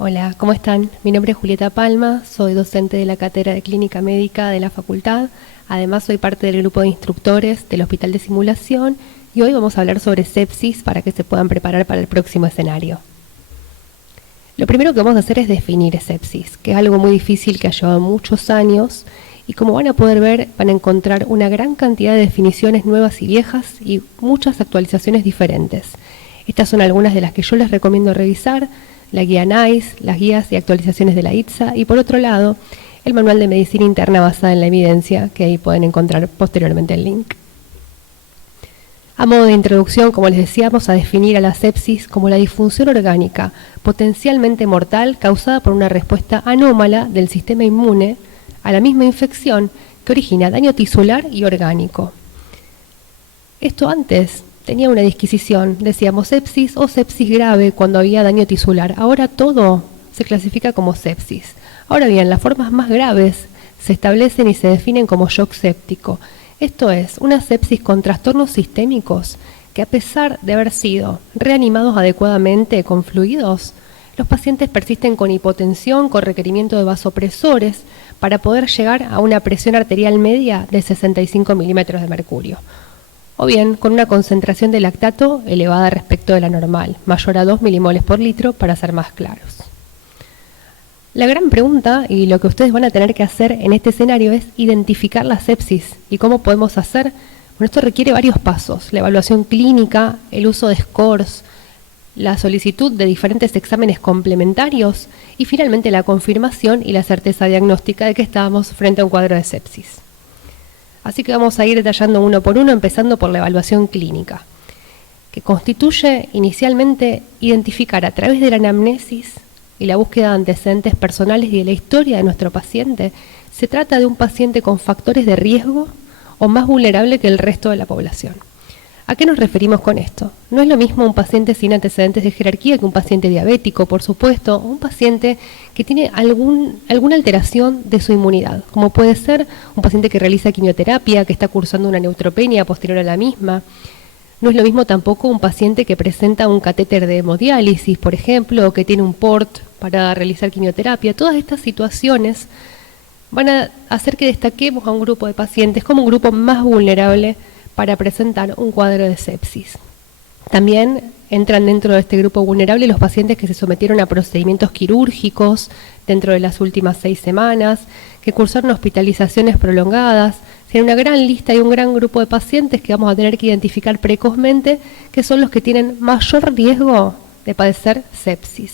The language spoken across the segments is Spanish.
Hola, ¿cómo están? Mi nombre es Julieta Palma, soy docente de la Cátedra de Clínica Médica de la Facultad. Además, soy parte del grupo de instructores del Hospital de Simulación y hoy vamos a hablar sobre sepsis para que se puedan preparar para el próximo escenario. Lo primero que vamos a hacer es definir sepsis, que es algo muy difícil que ha llevado muchos años y como van a poder ver, van a encontrar una gran cantidad de definiciones nuevas y viejas y muchas actualizaciones diferentes. Estas son algunas de las que yo les recomiendo revisar: la guía NICE, las guías y actualizaciones de la ITSA y por otro lado, el manual de medicina interna basada en la evidencia, que ahí pueden encontrar posteriormente el link. A modo de introducción, como les decía, vamos a definir a la sepsis como la disfunción orgánica potencialmente mortal causada por una respuesta anómala del sistema inmune a la misma infección que origina daño tisular y orgánico. Esto antes tenía una disquisición, decíamos sepsis o sepsis grave cuando había daño tisular. Ahora todo se clasifica como sepsis. Ahora bien, las formas más graves se establecen y se definen como shock séptico. Esto es, una sepsis con trastornos sistémicos que a pesar de haber sido reanimados adecuadamente con fluidos, los pacientes persisten con hipotensión, con requerimiento de vasopresores para poder llegar a una presión arterial media de 65 milímetros de mercurio. O bien con una concentración de lactato elevada respecto de la normal, mayor a 2 milimoles por litro para ser más claros. La gran pregunta y lo que ustedes van a tener que hacer en este escenario es identificar la sepsis. ¿Y cómo podemos hacer? Bueno, esto requiere varios pasos: la evaluación clínica, el uso de scores, la solicitud de diferentes exámenes complementarios y finalmente la confirmación y la certeza diagnóstica de que estábamos frente a un cuadro de sepsis. Así que vamos a ir detallando uno por uno, empezando por la evaluación clínica, que constituye inicialmente identificar a través de la anamnesis y la búsqueda de antecedentes personales y de la historia de nuestro paciente. Se trata de un paciente con factores de riesgo o más vulnerable que el resto de la población. ¿A qué nos referimos con esto? No es lo mismo un paciente sin antecedentes de jerarquía que un paciente diabético, por supuesto, o un paciente que tiene alguna alteración de su inmunidad, como puede ser un paciente que realiza quimioterapia, que está cursando una neutropenia posterior a la misma. No es lo mismo tampoco un paciente que presenta un catéter de hemodiálisis, por ejemplo, o que tiene un port para realizar quimioterapia. Todas estas situaciones van a hacer que destaquemos a un grupo de pacientes como un grupo más vulnerable para presentar un cuadro de sepsis. También entran dentro de este grupo vulnerable los pacientes que se sometieron a procedimientos quirúrgicos dentro de las últimas 6 semanas, que cursaron hospitalizaciones prolongadas. Tiene una gran lista y un gran grupo de pacientes que vamos a tener que identificar precozmente, que son los que tienen mayor riesgo de padecer sepsis.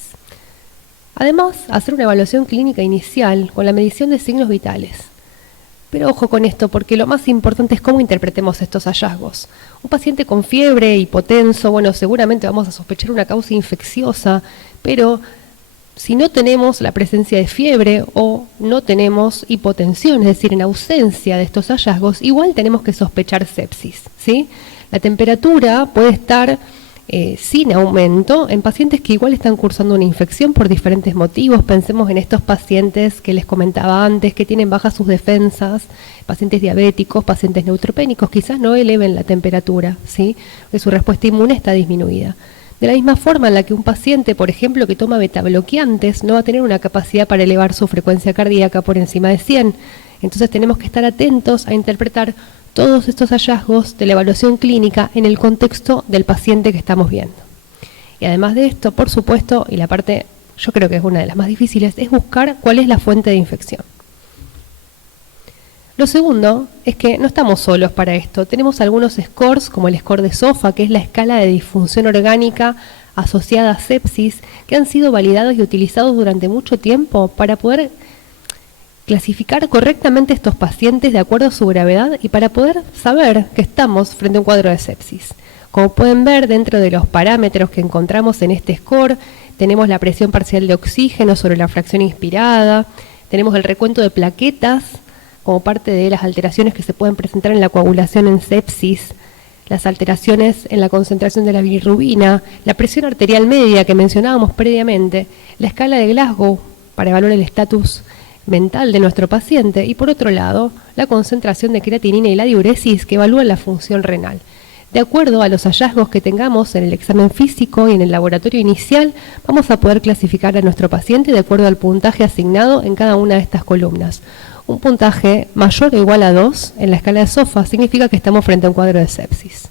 Además, hacer una evaluación clínica inicial con la medición de signos vitales. Pero ojo con esto, porque lo más importante es cómo interpretemos estos hallazgos. Un paciente con fiebre, hipotenso, bueno, seguramente vamos a sospechar una causa infecciosa, pero si no tenemos la presencia de fiebre o no tenemos hipotensión, es decir, en ausencia de estos hallazgos, igual tenemos que sospechar sepsis, ¿sí? La temperatura puede estar sin aumento en pacientes que igual están cursando una infección por diferentes motivos. Pensemos en estos pacientes que les comentaba antes, que tienen bajas sus defensas, pacientes diabéticos, pacientes neutropénicos, quizás no eleven la temperatura, ¿sí? Porque su respuesta inmune está disminuida. De la misma forma en la que un paciente, por ejemplo, que toma betabloqueantes, no va a tener una capacidad para elevar su frecuencia cardíaca por encima de 100. Entonces tenemos que estar atentos a interpretar todos estos hallazgos de la evaluación clínica en el contexto del paciente que estamos viendo. Y además de esto, por supuesto, y la parte, yo creo que es una de las más difíciles, es buscar cuál es la fuente de infección. Lo segundo es que no estamos solos para esto. Tenemos algunos scores, como el score de SOFA, que es la escala de disfunción orgánica asociada a sepsis, que han sido validados y utilizados durante mucho tiempo para poder clasificar correctamente estos pacientes de acuerdo a su gravedad y para poder saber que estamos frente a un cuadro de sepsis. Como pueden ver, dentro de los parámetros que encontramos en este score, tenemos la presión parcial de oxígeno sobre la fracción inspirada, tenemos el recuento de plaquetas como parte de las alteraciones que se pueden presentar en la coagulación en sepsis, las alteraciones en la concentración de la bilirrubina, la presión arterial media que mencionábamos previamente, la escala de Glasgow para evaluar el estatus mental de nuestro paciente y por otro lado la concentración de creatinina y la diuresis que evalúan la función renal. De acuerdo a los hallazgos que tengamos en el examen físico y en el laboratorio inicial, vamos a poder clasificar a nuestro paciente de acuerdo al puntaje asignado en cada una de estas columnas. Un puntaje mayor o igual a 2 en la escala de SOFA significa que estamos frente a un cuadro de sepsis.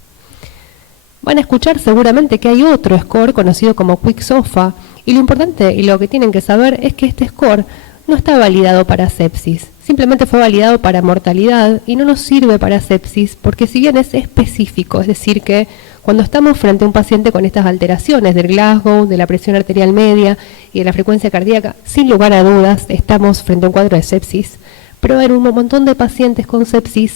Van a escuchar seguramente que hay otro score conocido como Quick SOFA, y lo importante y lo que tienen que saber es que este score no está validado para sepsis, simplemente fue validado para mortalidad y no nos sirve para sepsis porque si bien es específico, es decir que cuando estamos frente a un paciente con estas alteraciones del Glasgow, de la presión arterial media y de la frecuencia cardíaca, sin lugar a dudas estamos frente a un cuadro de sepsis, pero hay un montón de pacientes con sepsis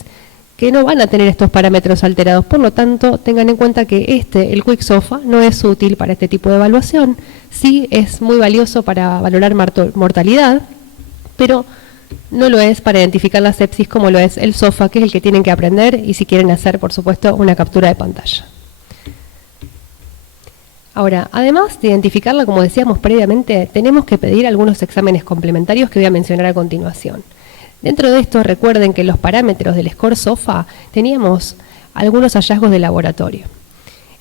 que no van a tener estos parámetros alterados. Por lo tanto, tengan en cuenta que el Quick SOFA, no es útil para este tipo de evaluación. Sí es muy valioso para valorar mortalidad, pero no lo es para identificar la sepsis como lo es el SOFA, que es el que tienen que aprender y si quieren hacer, por supuesto, una captura de pantalla. Ahora, además de identificarla, como decíamos previamente, tenemos que pedir algunos exámenes complementarios que voy a mencionar a continuación. Dentro de esto, recuerden que los parámetros del score SOFA teníamos algunos hallazgos de laboratorio.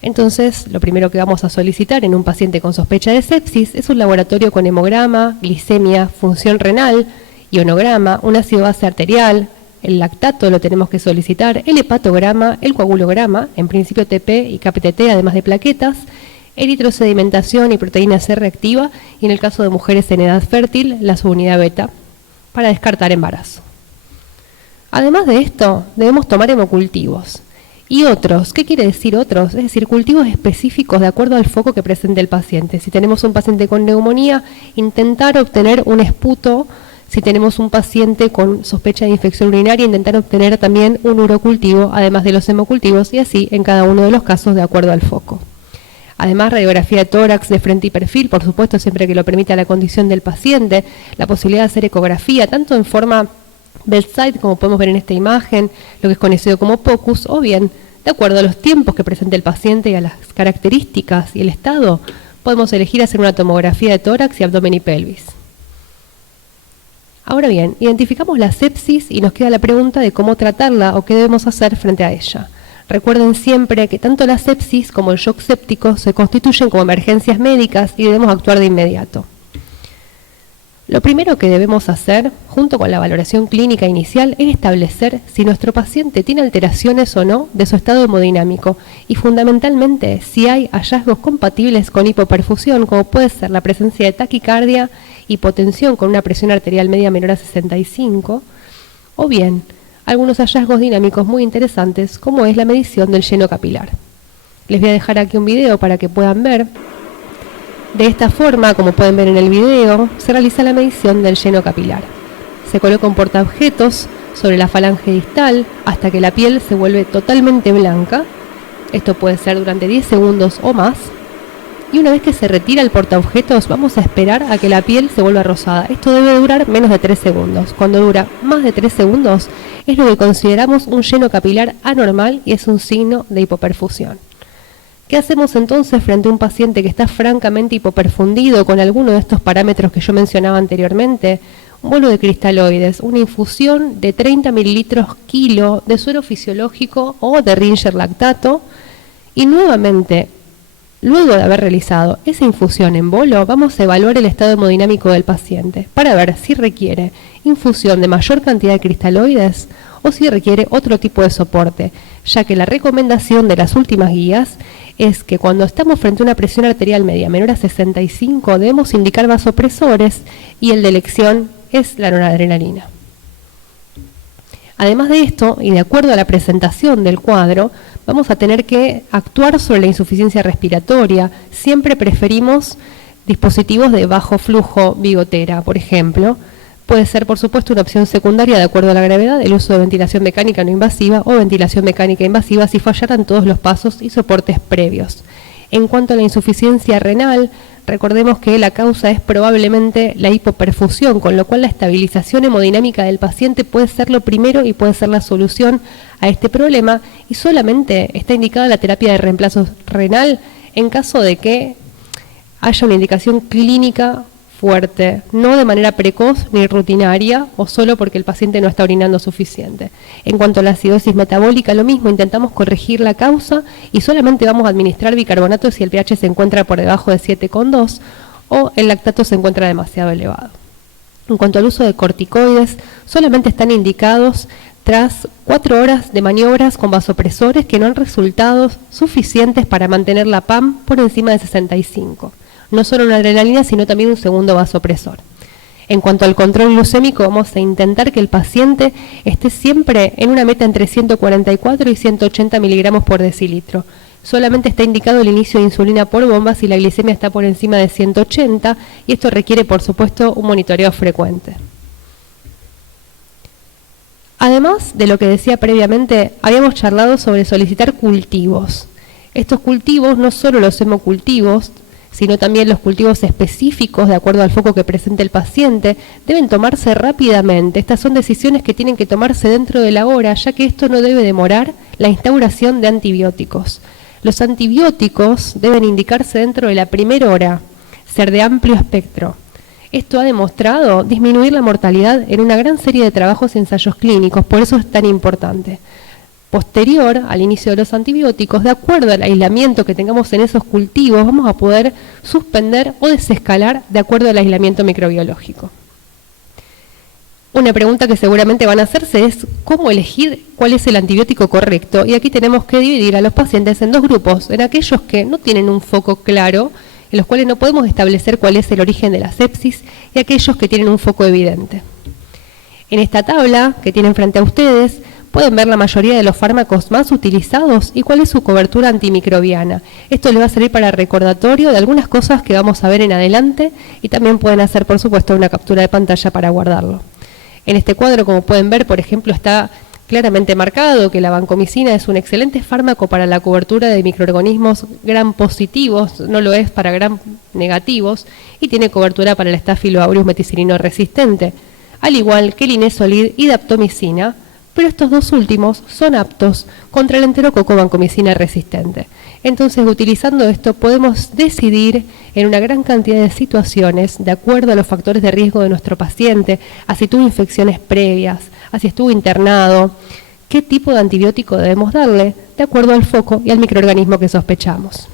Entonces, lo primero que vamos a solicitar en un paciente con sospecha de sepsis es un laboratorio con hemograma, glicemia, función renal, ionograma, un ácido base arterial, el lactato lo tenemos que solicitar, el hepatograma, el coagulograma, en principio TP y KPTT, además de plaquetas, eritrosedimentación y proteína C reactiva, y en el caso de mujeres en edad fértil, la subunidad beta, para descartar embarazo. Además de esto, debemos tomar hemocultivos. Y otros, ¿qué quiere decir otros? Es decir, cultivos específicos de acuerdo al foco que presente el paciente. Si tenemos un paciente con neumonía, intentar obtener un esputo. Si tenemos un paciente con sospecha de infección urinaria, intentar obtener también un urocultivo, además de los hemocultivos, y así en cada uno de los casos de acuerdo al foco. Además, radiografía de tórax, de frente y perfil, por supuesto, siempre que lo permita la condición del paciente, la posibilidad de hacer ecografía, tanto en forma bedside, como podemos ver en esta imagen, lo que es conocido como POCUS, o bien, de acuerdo a los tiempos que presente el paciente y a las características y el estado, podemos elegir hacer una tomografía de tórax y abdomen y pelvis. Ahora bien, identificamos la sepsis y nos queda la pregunta de cómo tratarla o qué debemos hacer frente a ella. Recuerden siempre que tanto la sepsis como el shock séptico se constituyen como emergencias médicas y debemos actuar de inmediato. Lo primero que debemos hacer, junto con la valoración clínica inicial, es establecer si nuestro paciente tiene alteraciones o no de su estado hemodinámico y fundamentalmente si hay hallazgos compatibles con hipoperfusión, como puede ser la presencia de taquicardia, hipotensión con una presión arterial media menor a 65, o bien algunos hallazgos dinámicos muy interesantes, como es la medición del lleno capilar. Les voy a dejar aquí un video para que puedan ver. De esta forma, como pueden ver en el video, se realiza la medición del lleno capilar. Se coloca un portaobjetos sobre la falange distal hasta que la piel se vuelve totalmente blanca. Esto puede ser durante 10 segundos o más. Y una vez que se retira el portaobjetos, vamos a esperar a que la piel se vuelva rosada. Esto debe durar menos de 3 segundos. Cuando dura más de 3 segundos, es lo que consideramos un lleno capilar anormal y es un signo de hipoperfusión. ¿Qué hacemos entonces frente a un paciente que está francamente hipoperfundido con alguno de estos parámetros que yo mencionaba anteriormente? Un bolo de cristaloides, una infusión de 30 mililitros kilo de suero fisiológico o de Ringer lactato, y nuevamente, luego de haber realizado esa infusión en bolo, vamos a evaluar el estado hemodinámico del paciente para ver si requiere infusión de mayor cantidad de cristaloides o si requiere otro tipo de soporte, ya que la recomendación de las últimas guías es que cuando estamos frente a una presión arterial media menor a 65 debemos indicar vasopresores y el de elección es la noradrenalina. Además de esto, y de acuerdo a la presentación del cuadro, vamos a tener que actuar sobre la insuficiencia respiratoria. Siempre preferimos dispositivos de bajo flujo bigotera, por ejemplo. Puede ser, por supuesto, una opción secundaria de acuerdo a la gravedad, el uso de ventilación mecánica no invasiva o ventilación mecánica invasiva si fallaran todos los pasos y soportes previos. En cuanto a la insuficiencia renal, recordemos que la causa es probablemente la hipoperfusión, con lo cual la estabilización hemodinámica del paciente puede ser lo primero y puede ser la solución a este problema, y solamente está indicada la terapia de reemplazo renal en caso de que haya una indicación clínica fuerte, no de manera precoz ni rutinaria o solo porque el paciente no está orinando suficiente. En cuanto a la acidosis metabólica, lo mismo, intentamos corregir la causa y solamente vamos a administrar bicarbonato si el pH se encuentra por debajo de 7,2 o el lactato se encuentra demasiado elevado. En cuanto al uso de corticoides, solamente están indicados tras 4 horas de maniobras con vasopresores que no han resultado suficientes para mantener la PAM por encima de 65. No solo una adrenalina, sino también un segundo vasopresor. En cuanto al control glucémico, vamos a intentar que el paciente esté siempre en una meta entre 144 y 180 miligramos por decilitro. Solamente está indicado el inicio de insulina por bomba si la glicemia está por encima de 180 y esto requiere, por supuesto, un monitoreo frecuente. Además de lo que decía previamente, habíamos charlado sobre solicitar cultivos. Estos cultivos, no solo los hemocultivos, sino también los cultivos específicos, de acuerdo al foco que presente el paciente, deben tomarse rápidamente. Estas son decisiones que tienen que tomarse dentro de la hora, ya que esto no debe demorar la instauración de antibióticos. Los antibióticos deben indicarse dentro de la primera hora, ser de amplio espectro. Esto ha demostrado disminuir la mortalidad en una gran serie de trabajos y ensayos clínicos, por eso es tan importante. Posterior al inicio de los antibióticos, de acuerdo al aislamiento que tengamos en esos cultivos, vamos a poder suspender o desescalar de acuerdo al aislamiento microbiológico. Una pregunta que seguramente van a hacerse es ¿cómo elegir cuál es el antibiótico correcto? Y aquí tenemos que dividir a los pacientes en dos grupos, en aquellos que no tienen un foco claro, en los cuales no podemos establecer cuál es el origen de la sepsis, y aquellos que tienen un foco evidente. En esta tabla que tienen frente a ustedes, pueden ver la mayoría de los fármacos más utilizados y cuál es su cobertura antimicrobiana. Esto les va a servir para recordatorio de algunas cosas que vamos a ver en adelante y también pueden hacer, por supuesto, una captura de pantalla para guardarlo. En este cuadro, como pueden ver, por ejemplo, está claramente marcado que la vancomicina es un excelente fármaco para la cobertura de microorganismos gram positivos, no lo es para gram negativos, y tiene cobertura para el Staphylo aureus meticilino resistente, al igual que el Inesolid y daptomicina, pero estos dos últimos son aptos contra el enterococo vancomicina resistente. Entonces, utilizando esto, podemos decidir en una gran cantidad de situaciones, de acuerdo a los factores de riesgo de nuestro paciente, a si tuvo infecciones previas, a si estuvo internado, qué tipo de antibiótico debemos darle, de acuerdo al foco y al microorganismo que sospechamos.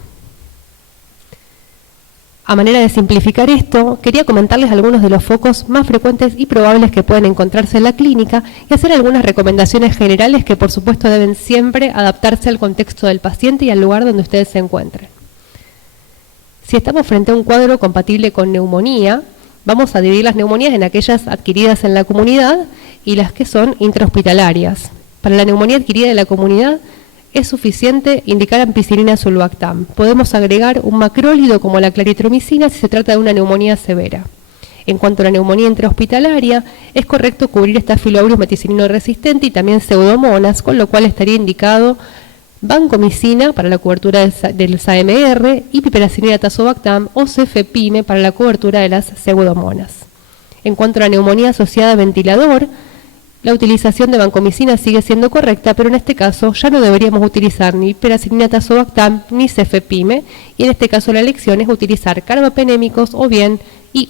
A manera de simplificar esto, quería comentarles algunos de los focos más frecuentes y probables que pueden encontrarse en la clínica y hacer algunas recomendaciones generales que, por supuesto, deben siempre adaptarse al contexto del paciente y al lugar donde ustedes se encuentren. Si estamos frente a un cuadro compatible con neumonía, vamos a dividir las neumonías en aquellas adquiridas en la comunidad y las que son intrahospitalarias. Para la neumonía adquirida en la comunidad, es suficiente indicar ampicilina sulbactam. Podemos agregar un macrólido como la claritromicina si se trata de una neumonía severa. En cuanto a la neumonía intrahospitalaria, es correcto cubrir Staphylo aureus meticilino resistente y también pseudomonas, con lo cual estaría indicado vancomicina para la cobertura del SAMR y piperacilina tazobactam o cefepime para la cobertura de las pseudomonas. En cuanto a la neumonía asociada a ventilador, la utilización de vancomicina sigue siendo correcta, pero en este caso ya no deberíamos utilizar ni piperacilina tazobactam ni cefepime, y en este caso la elección es utilizar carbapenémicos o bien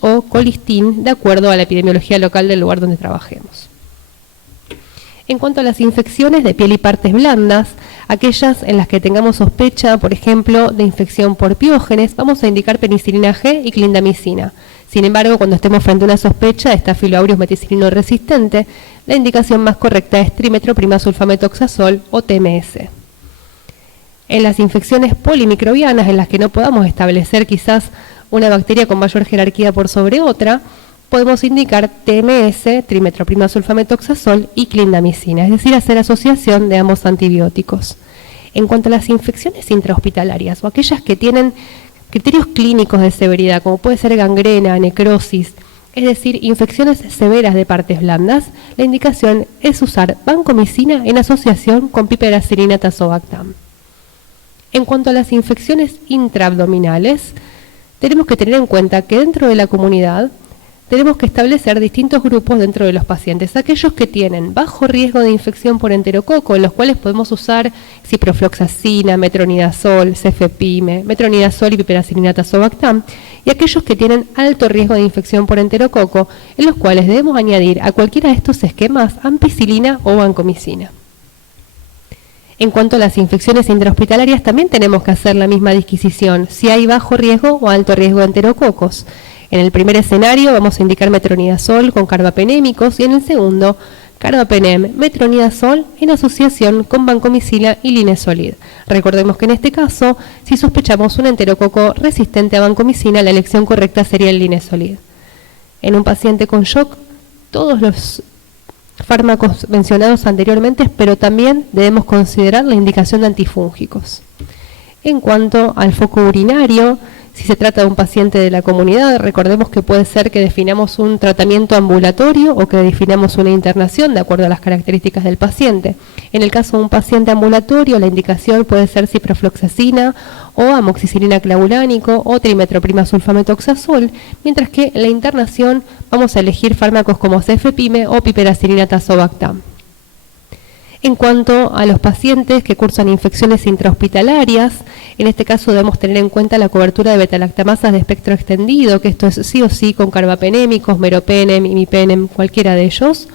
o colistin, de acuerdo a la epidemiología local del lugar donde trabajemos. En cuanto a las infecciones de piel y partes blandas, aquellas en las que tengamos sospecha, por ejemplo, de infección por piógenes, vamos a indicar penicilina G y clindamicina. Sin embargo, cuando estemos frente a una sospecha de Staphylo aureus meticilino resistente, la indicación más correcta es trimetroprimasulfametoxazol o TMS. En las infecciones polimicrobianas, en las que no podamos establecer quizás una bacteria con mayor jerarquía por sobre otra, podemos indicar TMS, trimetroprimasulfametoxazol y clindamicina, es decir, hacer asociación de ambos antibióticos. En cuanto a las infecciones intrahospitalarias o aquellas que tienen criterios clínicos de severidad, como puede ser gangrena, necrosis, es decir, infecciones severas de partes blandas, la indicación es usar vancomicina en asociación con piperacilina tazobactam. En cuanto a las infecciones intraabdominales, tenemos que tener en cuenta que dentro de la comunidad tenemos que establecer distintos grupos dentro de los pacientes. Aquellos que tienen bajo riesgo de infección por enterococo, en los cuales podemos usar ciprofloxacina, metronidazol, cefepime, metronidazol y piperacilina tazobactam, y aquellos que tienen alto riesgo de infección por enterococo, en los cuales debemos añadir a cualquiera de estos esquemas ampicilina o vancomicina. En cuanto a las infecciones intrahospitalarias, también tenemos que hacer la misma disquisición, si hay bajo riesgo o alto riesgo de enterococos. En el primer escenario vamos a indicar metronidazol con carbapenémicos y en el segundo, carbapenem, metronidazol en asociación con vancomicina y linezolid. Recordemos que en este caso, si sospechamos un enterococo resistente a vancomicina, la elección correcta sería el linezolid. En un paciente con shock, todos los fármacos mencionados anteriormente, pero también debemos considerar la indicación de antifúngicos. En cuanto al foco urinario, si se trata de un paciente de la comunidad, recordemos que puede ser que definamos un tratamiento ambulatorio o que definamos una internación de acuerdo a las características del paciente. En el caso de un paciente ambulatorio, la indicación puede ser ciprofloxacina o amoxicilina clavulánico o trimetoprim sulfametoxazol, mientras que en la internación vamos a elegir fármacos como cefepime o piperacilina tazobactam. En cuanto a los pacientes que cursan infecciones intrahospitalarias, en este caso debemos tener en cuenta la cobertura de betalactamasas de espectro extendido, que esto es sí o sí con carbapenémicos, meropenem, imipenem, cualquiera de ellos.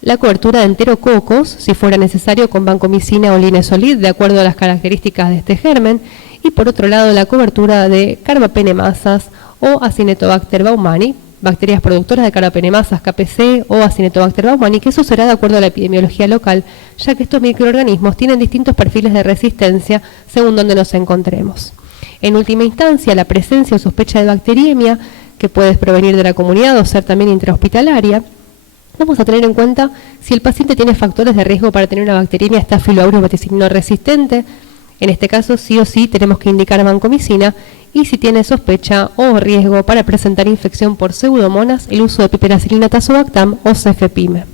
La cobertura de enterococos, si fuera necesario, con vancomicina o linezolid, de acuerdo a las características de este germen. Y por otro lado, la cobertura de carbapenemasas o Acinetobacter baumannii, bacterias productoras de carbapenemasas, KPC o Acinetobacter baumannii, que eso será de acuerdo a la epidemiología local, ya que estos microorganismos tienen distintos perfiles de resistencia según donde nos encontremos. En última instancia, la presencia o sospecha de bacteriemia, que puede provenir de la comunidad o ser también intrahospitalaria, vamos a tener en cuenta si el paciente tiene factores de riesgo para tener una bacteriemia Staphylo aureus vaticinium resistente. En este caso, sí o sí, tenemos que indicar vancomicina, y si tiene sospecha o riesgo para presentar infección por pseudomonas, el uso de piperacilina tazobactam o cefepime.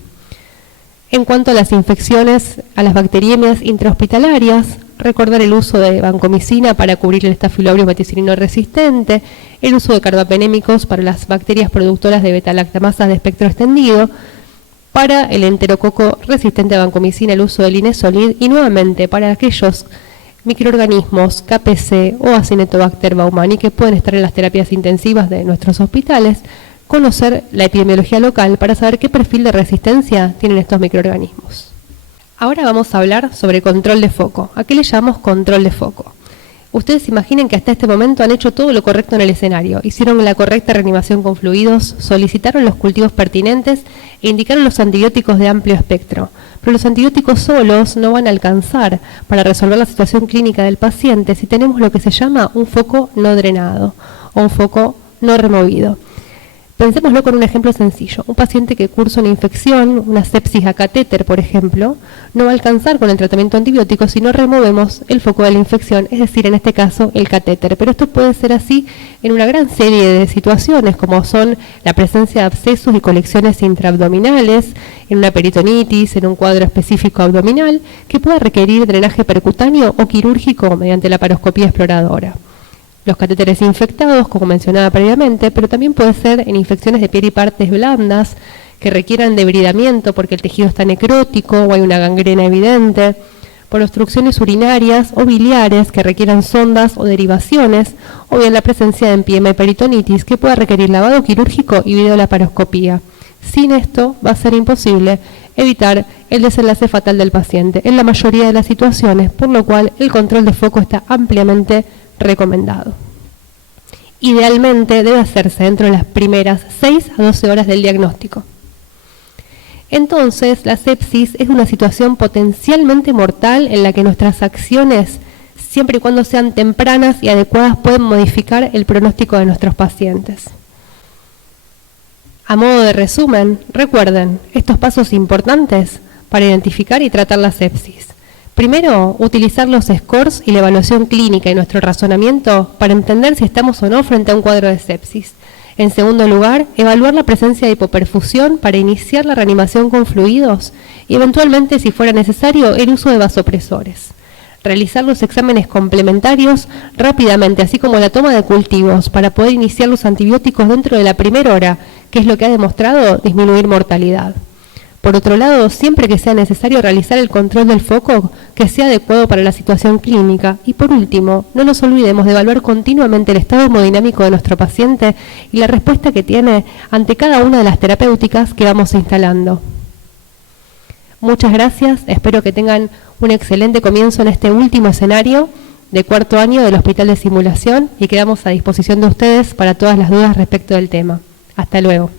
En cuanto a las infecciones, a las bacteriemias intrahospitalarias, recordar el uso de vancomicina para cubrir el Staphylo aureus vaticinium resistente, el uso de carbapenémicos para las bacterias productoras de betalactamasas de espectro extendido, para el enterococo resistente a vancomicina, el uso de linezolid, y nuevamente para aquellos microorganismos KPC o Acinetobacter baumannii que pueden estar en las terapias intensivas de nuestros hospitales, conocer la epidemiología local para saber qué perfil de resistencia tienen estos microorganismos. Ahora vamos a hablar sobre control de foco. ¿A qué le llamamos control de foco? Ustedes imaginen que hasta este momento han hecho todo lo correcto en el escenario, hicieron la correcta reanimación con fluidos, solicitaron los cultivos pertinentes e indicaron los antibióticos de amplio espectro. Pero los antibióticos solos no van a alcanzar para resolver la situación clínica del paciente si tenemos lo que se llama un foco no drenado o un foco no removido. Pensémoslo con un ejemplo sencillo. Un paciente que cursa una infección, una sepsis a catéter, por ejemplo, no va a alcanzar con el tratamiento antibiótico si no removemos el foco de la infección, es decir, en este caso, el catéter. Pero esto puede ser así en una gran serie de situaciones, como son la presencia de abscesos y colecciones intraabdominales, en una peritonitis, en un cuadro específico abdominal, que pueda requerir drenaje percutáneo o quirúrgico mediante la laparoscopía exploradora. Los catéteres infectados, como mencionaba previamente, pero también puede ser en infecciones de piel y partes blandas que requieran debridamiento porque el tejido está necrótico o hay una gangrena evidente, por obstrucciones urinarias o biliares que requieran sondas o derivaciones, o bien la presencia de empiema y peritonitis que pueda requerir lavado quirúrgico y videolaparoscopía. Sin esto va a ser imposible evitar el desenlace fatal del paciente en la mayoría de las situaciones, por lo cual el control de foco está ampliamente recomendado. Idealmente debe hacerse dentro de las primeras 6 a 12 horas del diagnóstico. Entonces, la sepsis es una situación potencialmente mortal en la que nuestras acciones, siempre y cuando sean tempranas y adecuadas, pueden modificar el pronóstico de nuestros pacientes. A modo de resumen, recuerden estos pasos importantes para identificar y tratar la sepsis. Primero, utilizar los scores y la evaluación clínica y nuestro razonamiento para entender si estamos o no frente a un cuadro de sepsis. En segundo lugar, evaluar la presencia de hipoperfusión para iniciar la reanimación con fluidos y eventualmente, si fuera necesario, el uso de vasopresores. realizar los exámenes complementarios rápidamente, así como la toma de cultivos, para poder iniciar los antibióticos dentro de la primera hora, que es lo que ha demostrado disminuir mortalidad. Por otro lado, siempre que sea necesario realizar el control del foco, que sea adecuado para la situación clínica. Y por último, no nos olvidemos de evaluar continuamente el estado hemodinámico de nuestro paciente y la respuesta que tiene ante cada una de las terapéuticas que vamos instalando. Muchas gracias, espero que tengan un excelente comienzo en este último escenario de cuarto año del Hospital de Simulación y quedamos a disposición de ustedes para todas las dudas respecto del tema. Hasta luego.